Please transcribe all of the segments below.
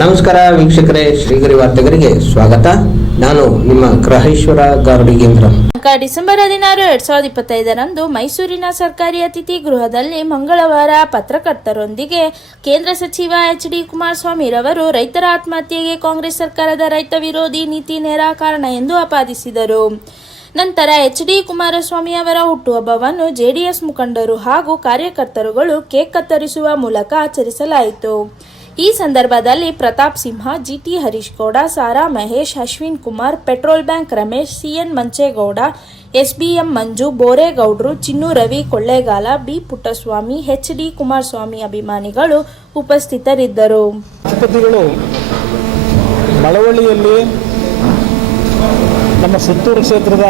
ನಮಸ್ಕಾರ ವೀಕ್ಷಕರೇ, ಶ್ರೀಗರಿ ವಾರ್ತೆಗರಿಗೆ ಸ್ವಾಗತ. ನಾನು ನಿಮ್ಮ ಗ್ರಹೇಶ್ವರ ಗಾರ್ಡಿಗೇಂದ್ರ. ಡಿಸೆಂಬರ್ 16, 2025ರಂದು ಮೈಸೂರಿನ ಸರ್ಕಾರಿ ಅತಿಥಿ ಗೃಹದಲ್ಲಿ ಮಂಗಳವಾರ ಪತ್ರಕರ್ತರೊಂದಿಗೆ ಕೇಂದ್ರ ಸಚಿವ ಎಚ್.ಡಿ. ಕುಮಾರಸ್ವಾಮಿ ರವರು ರೈತರ ಆತ್ಮಹತ್ಯೆಗೆ ಕಾಂಗ್ರೆಸ್ ಸರ್ಕಾರದ ರೈತ ವಿರೋಧಿ ನೀತಿ ನೇರ ಕಾರಣ ಎಂದು ಆಪಾದಿಸಿದರು. ನಂತರ ಎಚ್.ಡಿ. ಕುಮಾರಸ್ವಾಮಿ ಅವರ ಹುಟ್ಟುಹಬ್ಬವನ್ನು ಜೆಡಿಎಸ್ ಮುಖಂಡರು ಹಾಗೂ ಕಾರ್ಯಕರ್ತರುಗಳು ಕೇಕ್ ಕತ್ತರಿಸುವ ಮೂಲಕ ಆಚರಿಸಲಾಯಿತು. ಈ ಸಂದರ್ಭದಲ್ಲಿ Pratap Simha, GT Harish Gowda, Sara Mahesh, Ashwin Kumar, petrol bank Ramesh, CN Manchegowda, SBM Manju, ಬೋರೇಗೌಡರು, ಚಿನ್ನು ರವಿ, ಕೊಳ್ಳೇಗಾಲ, ಬಿ ಪುಟ್ಟಸ್ವಾಮಿ, ಎಚ್.ಡಿ. ಕುಮಾರಸ್ವಾಮಿ ಅಭಿಮಾನಿಗಳು ಉಪಸ್ಥಿತರಿದ್ದರು. ಮಳವಳ್ಳಿಯಲ್ಲಿ ನಮ್ಮ ಸುತ್ತೂರು ಕ್ಷೇತ್ರದ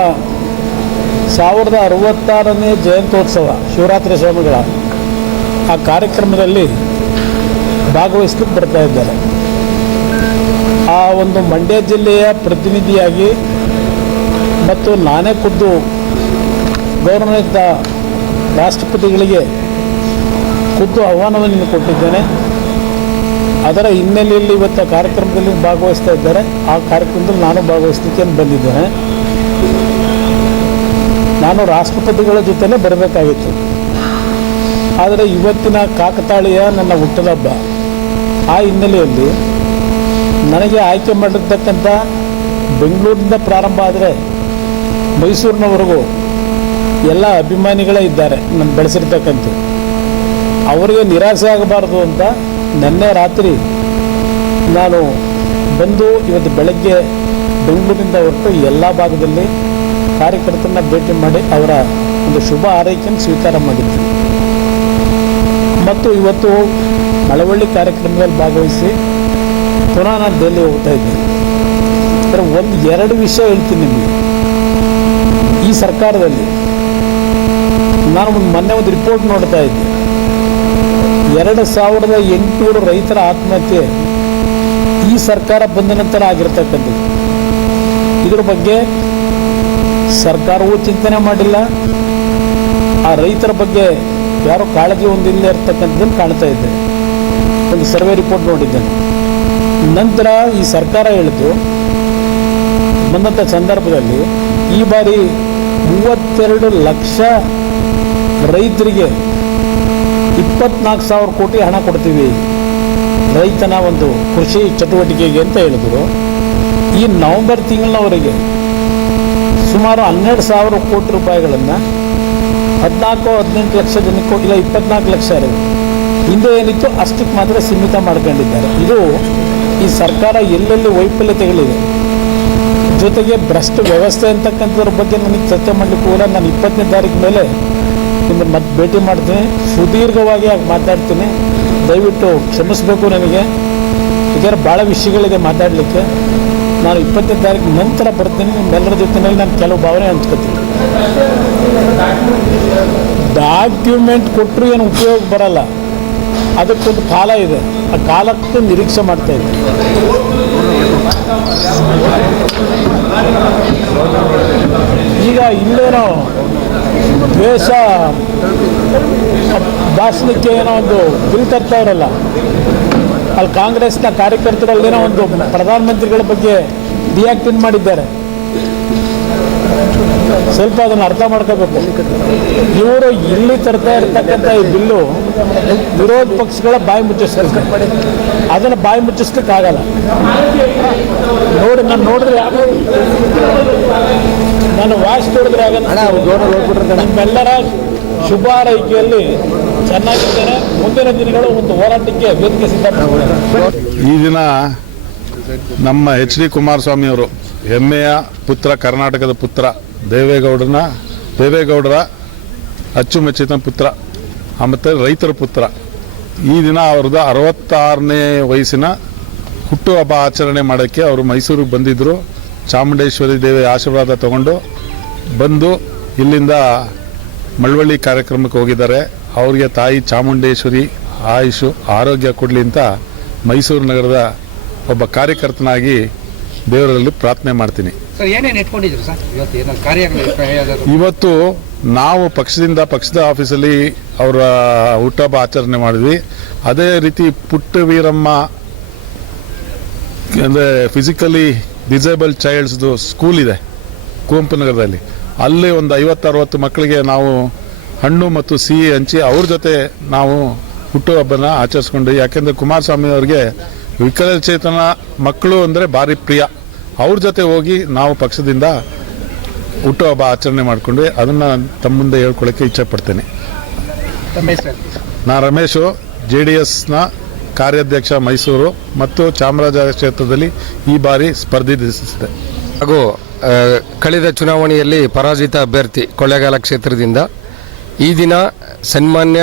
1066ನೇ ಜಯಂತ್ಯೋತ್ಸವ ಶಿವರಾತ್ರಿ ಸ್ವಾಮಿಗಳ ಆ ಕಾರ್ಯಕ್ರಮದಲ್ಲಿ ಭಾಗವಹಿಸಲಿಕ್ಕೆ ಬರ್ತಾ ಇದ್ದಾರೆ. ಆ ಒಂದು ಮಂಡ್ಯ ಜಿಲ್ಲೆಯ ಪ್ರತಿನಿಧಿಯಾಗಿ ಮತ್ತು ನಾನೇ ಖುದ್ದು ಗೌರವಾನ್ವಿತ ರಾಷ್ಟ್ರಪತಿಗಳಿಗೆ ಖುದ್ದು ಆಹ್ವಾನವನ್ನು ಕೊಟ್ಟಿದ್ದೇನೆ. ಅದರ ಹಿನ್ನೆಲೆಯಲ್ಲಿ ಇವತ್ತು ಕಾರ್ಯಕ್ರಮದಲ್ಲಿ ಭಾಗವಹಿಸ್ತಾ ಇದ್ದಾರೆ. ಆ ಕಾರ್ಯಕ್ರಮದಲ್ಲಿ ನಾನು ಭಾಗವಹಿಸಲಿಕ್ಕೆ ಬಂದಿದ್ದೇನೆ. ನಾನು ರಾಷ್ಟ್ರಪತಿಗಳ ಜೊತೆಲೇ ಬರಬೇಕಾಗಿತ್ತು. ಆದರೆ ಇವತ್ತಿನ ಕಾಕತಾಳೀಯ ನನ್ನ ಹುಟ್ಟುಹಬ್ಬ. ಆ ಹಿನ್ನೆಲೆಯಲ್ಲಿ ನನಗೆ ಆಯ್ಕೆ ಮಾಡಿರ್ತಕ್ಕಂಥ ಬೆಂಗಳೂರಿನಿಂದ ಪ್ರಾರಂಭ ಆದರೆ ಮೈಸೂರಿನವರೆಗೂ ಎಲ್ಲ ಅಭಿಮಾನಿಗಳೇ ಇದ್ದಾರೆ ನಾನು ಬೆಳೆಸಿರ್ತಕ್ಕಂಥ. ಅವರಿಗೆ ನಿರಾಸೆ ಆಗಬಾರ್ದು ಅಂತ ನಿನ್ನೆ ರಾತ್ರಿ ನಾನು ಬಂದು ಇವತ್ತು ಬೆಳಗ್ಗೆ ಬೆಂಗಳೂರಿನಿಂದ ಹೊರಟು ಎಲ್ಲ ಭಾಗದಲ್ಲಿ ಕಾರ್ಯಕರ್ತರನ್ನ ಭೇಟಿ ಮಾಡಿ ಅವರ ಒಂದು ಶುಭ ಆರೈಕೆಯನ್ನು ಸ್ವೀಕಾರ ಮಾಡಿದ್ದೀನಿ. ಮತ್ತು ಇವತ್ತು ಮಳವಳ್ಳಿ ಕಾರ್ಯಕ್ರಮದಲ್ಲಿ ಭಾಗವಹಿಸಿ ಪುನಃ ನಾನು ದೆಹಲಿ ಹೋಗ್ತಾ ಇದ್ದೀನಿ. ಅಂದರೆ ಎರಡು ವಿಷಯ ಹೇಳ್ತೀನಿ ನಿಮಗೆ. ಈ ಸರ್ಕಾರದಲ್ಲಿ ನಾನು ಮೊನ್ನೆ ಒಂದು ರಿಪೋರ್ಟ್ ನೋಡ್ತಾ ಇದ್ದೆ. 2800 ರೈತರ ಆತ್ಮಹತ್ಯೆ ಈ ಸರ್ಕಾರ ಬಂದ ನಂತರ ಆಗಿರ್ತಕ್ಕಂಥದ್ದು. ಇದ್ರ ಬಗ್ಗೆ ಸರ್ಕಾರವೂ ಚಿಂತನೆ ಮಾಡಿಲ್ಲ. ಆ ರೈತರ ಬಗ್ಗೆ ಯಾರೋ ಕಾಳಜಿ ಹೊಂದಿಲ್ಲದೆ ಇರ್ತಕ್ಕಂಥದ್ದನ್ನು ಕಾಣ್ತಾ ಇದ್ದೆ. ಒಂದು ಸರ್ವೆ ರಿಪೋರ್ಟ್ ನೋಡಿದ್ದೇನೆ. ನಂತರ ಈ ಸರ್ಕಾರ ಹೇಳಿತು ಬಂದಂಥ ಸಂದರ್ಭದಲ್ಲಿ ಈ ಬಾರಿ 32 ಲಕ್ಷ ರೈತರಿಗೆ 24,000 ಕೋಟಿ ಹಣ ಕೊಡ್ತೀವಿ ರೈತನ ಒಂದು ಕೃಷಿ ಚಟುವಟಿಕೆಗೆ ಅಂತ ಹೇಳಿದ್ರು. ಈ ನವೆಂಬರ್ ತಿಂಗಳಿನವರೆಗೆ ಸುಮಾರು 12,000 ಕೋಟಿ ರೂಪಾಯಿಗಳನ್ನು 14-18 ಲಕ್ಷ ಜನಕ್ಕೂ ಇಲ್ಲ 24 ಲಕ್ಷ ಇರೋದು ಹಿಂದೆ ಏನಿತ್ತು ಅಷ್ಟಕ್ಕೆ ಮಾತ್ರ ಸೀಮಿತ ಮಾಡ್ಕೊಂಡಿದ್ದಾರೆ. ಇದು ಈ ಸರ್ಕಾರ ಎಲ್ಲೆಲ್ಲಿ ವೈಫಲ್ಯತೆಗಳಿದೆ, ಜೊತೆಗೆ ಭ್ರಷ್ಟ ವ್ಯವಸ್ಥೆ ಅಂತಕ್ಕಂಥದ್ರ ಬಗ್ಗೆ ನನಗೆ ಚರ್ಚೆ ಮಾಡಲಿಕ್ಕೂ ಕೂಡ ನಾನು 20ನೇ ತಾರೀಕು ಮೇಲೆ ನಿಮ್ಮನ್ನು ಮತ್ತೆ ಭೇಟಿ ಮಾಡ್ತೀನಿ. ಸುದೀರ್ಘವಾಗಿ ಆಗಿ ಮಾತಾಡ್ತೀನಿ. ದಯವಿಟ್ಟು ಕ್ಷಮಿಸಬೇಕು ನನಗೆ. ಯಾಕೆಂದರೆ ಭಾಳ ವಿಷಯಗಳಿದೆ ಮಾತಾಡಲಿಕ್ಕೆ. ನಾನು 20ನೇ ತಾರೀಕು ನಂತರ ಬರ್ತೀನಿ. ನಿಮ್ಮೆಲ್ಲರ ಜೊತೆಯಲ್ಲಿ ನಾನು ಕೆಲವು ಭಾವನೆ ಹಂಚ್ಕೊತೀನಿ. ಡಾಕ್ಯುಮೆಂಟ್ ಕೊಟ್ಟರು ಏನು ಉಪಯೋಗ ಬರಲ್ಲ. ಅದಕ್ಕೊಂದು ಕಾಲ ಇದೆ. ಆ ಕಾಲಕ್ಕೆ ನಿರೀಕ್ಷೆ ಮಾಡ್ತಾ ಇದ್ದೀನಿ. ಈಗ ಇಲ್ಲೇನೋ ದ್ವೇಷ ಭಾಷಣಕ್ಕೆ ಏನೋ ಒಂದು ಬಿಲ್ ತರ್ತಾವ್ರಲ್ಲ, ಅಲ್ಲಿ ಕಾಂಗ್ರೆಸ್ನ ಕಾರ್ಯಕರ್ತರಲ್ಲೇನೋ ಒಂದು ಪ್ರಧಾನಮಂತ್ರಿಗಳ ಬಗ್ಗೆ ರಿಯಾಕ್ಟಿಂಗ್ ಮಾಡಿದ್ದಾರೆ. ಸ್ವಲ್ಪ ಅದನ್ನು ಅರ್ಥ ಮಾಡ್ಕೋಬೇಕು. ಇವರು ಇಲ್ಲಿ ತರ್ತಾ ಇರ್ತಕ್ಕಂಥ ಈ ಬಿಲ್ಲು ವಿರೋಧ ಪಕ್ಷಗಳ ಬಾಯಿ ಮುಚ್ಚಿಸ್ತಾರೆ. ಅದನ್ನು ಬಾಯಿ ಮುಚ್ಚಿಸ್ಲಿಕ್ಕಾಗಲ್ಲ. ನಾನು ನೋಡಿದ್ರೆ ನಾನು ವಾಯ್ಸ್ ನೋಡಿದ್ರೆ ಆಗಲ್ಲ. ನಿಮ್ಮೆಲ್ಲರ ಶುಭ ಆರೈಕೆಯಲ್ಲಿ ಚೆನ್ನಾಗಿದ್ದೇನೆ. ಮುಂದಿನ ದಿನಗಳು ಒಂದು ಹೋರಾಟಕ್ಕೆ ವೇದಿಕೆ ಸಿದ್ಧ. ಈ ದಿನ ನಮ್ಮ ಎಚ್.ಡಿ. ಕುಮಾರಸ್ವಾಮಿ ಅವರು ಹೆಮ್ಮೆಯ ಪುತ್ರ, ಕರ್ನಾಟಕದ ಪುತ್ರ, ದೇವೇಗೌಡರ ಅಚ್ಚುಮೆಚ್ಚಿನ ಪುತ್ರ ಮತ್ತು ರೈತರ ಪುತ್ರ. ಈ ದಿನ ಅವ್ರದ್ದು 66ನೇ ವಯಸ್ಸಿನ ಹುಟ್ಟುಹಬ್ಬ ಆಚರಣೆ ಮಾಡೋಕ್ಕೆ ಅವರು ಮೈಸೂರಿಗೆ ಬಂದಿದ್ದರು. ಚಾಮುಂಡೇಶ್ವರಿ ದೇವಿ ಆಶೀರ್ವಾದ ತಗೊಂಡು ಬಂದು ಇಲ್ಲಿಂದ ಮಳವಳ್ಳಿ ಕಾರ್ಯಕ್ರಮಕ್ಕೆ ಹೋಗಿದ್ದಾರೆ. ಅವರಿಗೆ ತಾಯಿ ಚಾಮುಂಡೇಶ್ವರಿ ಆಯುಷು ಆರೋಗ್ಯ ಕೊಡಲಿ ಅಂತ ಮೈಸೂರು ನಗರದ ಒಬ್ಬ ಕಾರ್ಯಕರ್ತನಾಗಿ ದೇವರಲ್ಲಿ ಪ್ರಾರ್ಥನೆ ಮಾಡ್ತೀನಿ. ಇವತ್ತು ನಾವು ಪಕ್ಷದ ಆಫೀಸಲ್ಲಿ ಅವರ ಹುಟ್ಟುಹಬ್ಬ ಆಚರಣೆ ಮಾಡಿದ್ವಿ. ಅದೇ ರೀತಿ ಪುಟ್ಟ ವೀರಮ್ಮ ಅಂದರೆ ಫಿಸಿಕಲಿ ಡಿಸೇಬಲ್ ಚೈಲ್ಡ್ಸ್ದು ಸ್ಕೂಲ್ ಇದೆ ಕುವೆಂಪು ನಗರದಲ್ಲಿ. ಅಲ್ಲಿ ಒಂದು 50-60 ಮಕ್ಕಳಿಗೆ ನಾವು ಹಣ್ಣು ಮತ್ತು ಸಿಹಿ ಹಂಚಿ ಅವ್ರ ಜೊತೆ ನಾವು ಹುಟ್ಟುಹಬ್ಬನ ಆಚರಿಸ್ಕೊಂಡು, ಯಾಕೆಂದರೆ ಕುಮಾರಸ್ವಾಮಿ ಅವ್ರಿಗೆ ವಿಕಲಚೇತನ ಮಕ್ಕಳು ಅಂದರೆ ಭಾರಿ ಪ್ರಿಯ. ಅವ್ರ ಜೊತೆ ಹೋಗಿ ನಾವು ಪಕ್ಷದಿಂದ ಹುಟ್ಟುಹಬ್ಬ ಆಚರಣೆ ಮಾಡಿಕೊಂಡು ಅದನ್ನು ತಮ್ಮ ಮುಂದೆ ಹೇಳ್ಕೊಳ್ಳೋಕ್ಕೆ ಇಚ್ಛೆ ಪಡ್ತೇನೆ. ನಾ ರಮೇಶು, JDSನ ಕಾರ್ಯಾಧ್ಯಕ್ಷ ಮೈಸೂರು ಮತ್ತು ಚಾಮರಾಜನಗರ ಕ್ಷೇತ್ರದಲ್ಲಿ ಈ ಬಾರಿ ಸ್ಪರ್ಧಿಸಿದೆ. ಹಾಗೂ ಕಳೆದ ಚುನಾವಣೆಯಲ್ಲಿ ಪರಾಜಿತ ಅಭ್ಯರ್ಥಿ ಕೊಳ್ಳೇಗಾಲ ಕ್ಷೇತ್ರದಿಂದ ಈ ದಿನ ಸನ್ಮಾನ್ಯ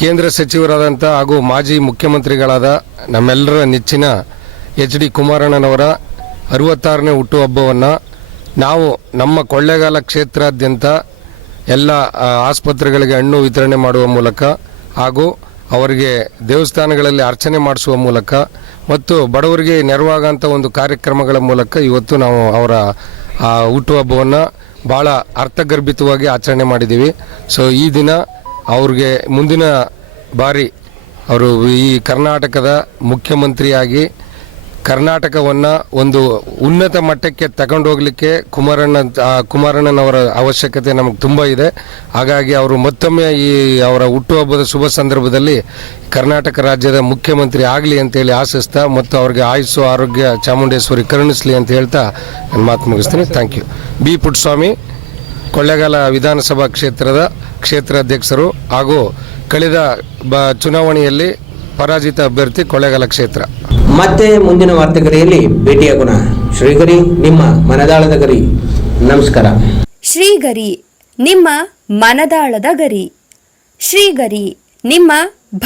ಕೇಂದ್ರ ಸಚಿವರಾದಂಥ ಹಾಗೂ ಮಾಜಿ ಮುಖ್ಯಮಂತ್ರಿಗಳಾದ ನಮ್ಮೆಲ್ಲರ ನೆಚ್ಚಿನ HD ಕುಮಾರಣ್ಣನವರ 66ನೇ ಹುಟ್ಟುಹಬ್ಬವನ್ನು ನಾವು ನಮ್ಮ ಕೊಳ್ಳೇಗಾಲ ಕ್ಷೇತ್ರಾದ್ಯಂತ ಎಲ್ಲ ಆಸ್ಪತ್ರೆಗಳಿಗೆ ಹಣ್ಣು ವಿತರಣೆ ಮಾಡುವ ಮೂಲಕ ಹಾಗೂ ಅವರಿಗೆ ದೇವಸ್ಥಾನಗಳಲ್ಲಿ ಅರ್ಚನೆ ಮಾಡಿಸುವ ಮೂಲಕ ಮತ್ತು ಬಡವರಿಗೆ ನೆರವಾಗಂಥ ಒಂದು ಕಾರ್ಯಕ್ರಮಗಳ ಮೂಲಕ ಇವತ್ತು ನಾವು ಅವರ ಹುಟ್ಟುಹಬ್ಬವನ್ನು ಭಾಳ ಅರ್ಥಗರ್ಭಿತವಾಗಿ ಆಚರಣೆ ಮಾಡಿದ್ದೀವಿ. ಸೊ ಈ ದಿನ ಅವ್ರಿಗೆ ಮುಂದಿನ ಬಾರಿ ಅವರು ಈ ಕರ್ನಾಟಕದ ಕರ್ನಾಟಕವನ್ನು ಒಂದು ಉನ್ನತ ಮಟ್ಟಕ್ಕೆ ತಗೊಂಡೋಗ್ಲಿಕ್ಕೆ ಕುಮಾರಣ್ಣನವರ ಅವಶ್ಯಕತೆ ನಮಗೆ ತುಂಬ ಇದೆ. ಹಾಗಾಗಿ ಅವರು ಮತ್ತೊಮ್ಮೆ ಈ ಅವರ ಹುಟ್ಟುಹಬ್ಬದ ಶುಭ ಸಂದರ್ಭದಲ್ಲಿ ಕರ್ನಾಟಕ ರಾಜ್ಯದ ಮುಖ್ಯಮಂತ್ರಿ ಆಗಲಿ ಅಂತೇಳಿ ಆಶಿಸ್ತಾ ಮತ್ತು ಅವ್ರಿಗೆ ಆಯುಸ್ಸು ಆರೋಗ್ಯ ಚಾಮುಂಡೇಶ್ವರಿ ಕರುಣಿಸಲಿ ಅಂತ ಹೇಳ್ತಾ ನಾನು ಮಾತು ಮುಗಿಸ್ತೀನಿ. Thank you. B Puttaswamy, Kollegal ವಿಧಾನಸಭಾ ಕ್ಷೇತ್ರದ ಕ್ಷೇತ್ರಾಧ್ಯಕ್ಷರು ಹಾಗೂ ಕಳೆದ ಚುನಾವಣೆಯಲ್ಲಿ ಪರಾಜಿತ ಅಭ್ಯರ್ಥಿ ಕೊಳ್ಳೇಗಾಲ ಕ್ಷೇತ್ರ. ಮತ್ತೆ ಮುಂದಿನ ವಾರ್ತೆಗರಿಯಲ್ಲಿ ಭೇಟಿಯಾಗೋಣ. ಶ್ರೀಗರಿ, ನಿಮ್ಮ ಮನದಾಳದ ಗರಿ. ನಮಸ್ಕಾರ. ಶ್ರೀಗರಿ, ನಿಮ್ಮ ಮನದಾಳದ ಗರಿ. ಶ್ರೀಗರಿ, ನಿಮ್ಮ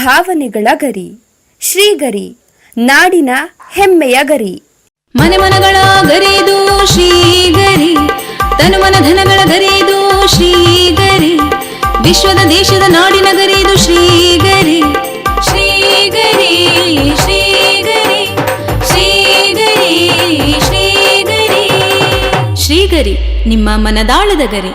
ಭಾವನೆಗಳ ಗರಿ. ಶ್ರೀಗರಿ, ನಾಡಿನ ಹೆಮ್ಮೆಯ ಗರಿ. ಮನೆ ಮನಗಳ ಗರಿದು ಶ್ರೀಗರಿ, ತನು ಮನ ಧನಗಳ ಗರಿದು ಶ್ರೀಗರಿ, ವಿಶ್ವದ ದೇಶದ ನಾಡಿನ ಗರಿದು ಶ್ರೀಗರಿ. ಶ್ರೀಗರಿ ಶ್ರೀಗರಿ ಶ್ರೀಗರಿ ಶ್ರೀಗರಿ ಶ್ರೀಗರಿ, ನಿಮ್ಮ ಮನದಾಳದ ಗರಿ.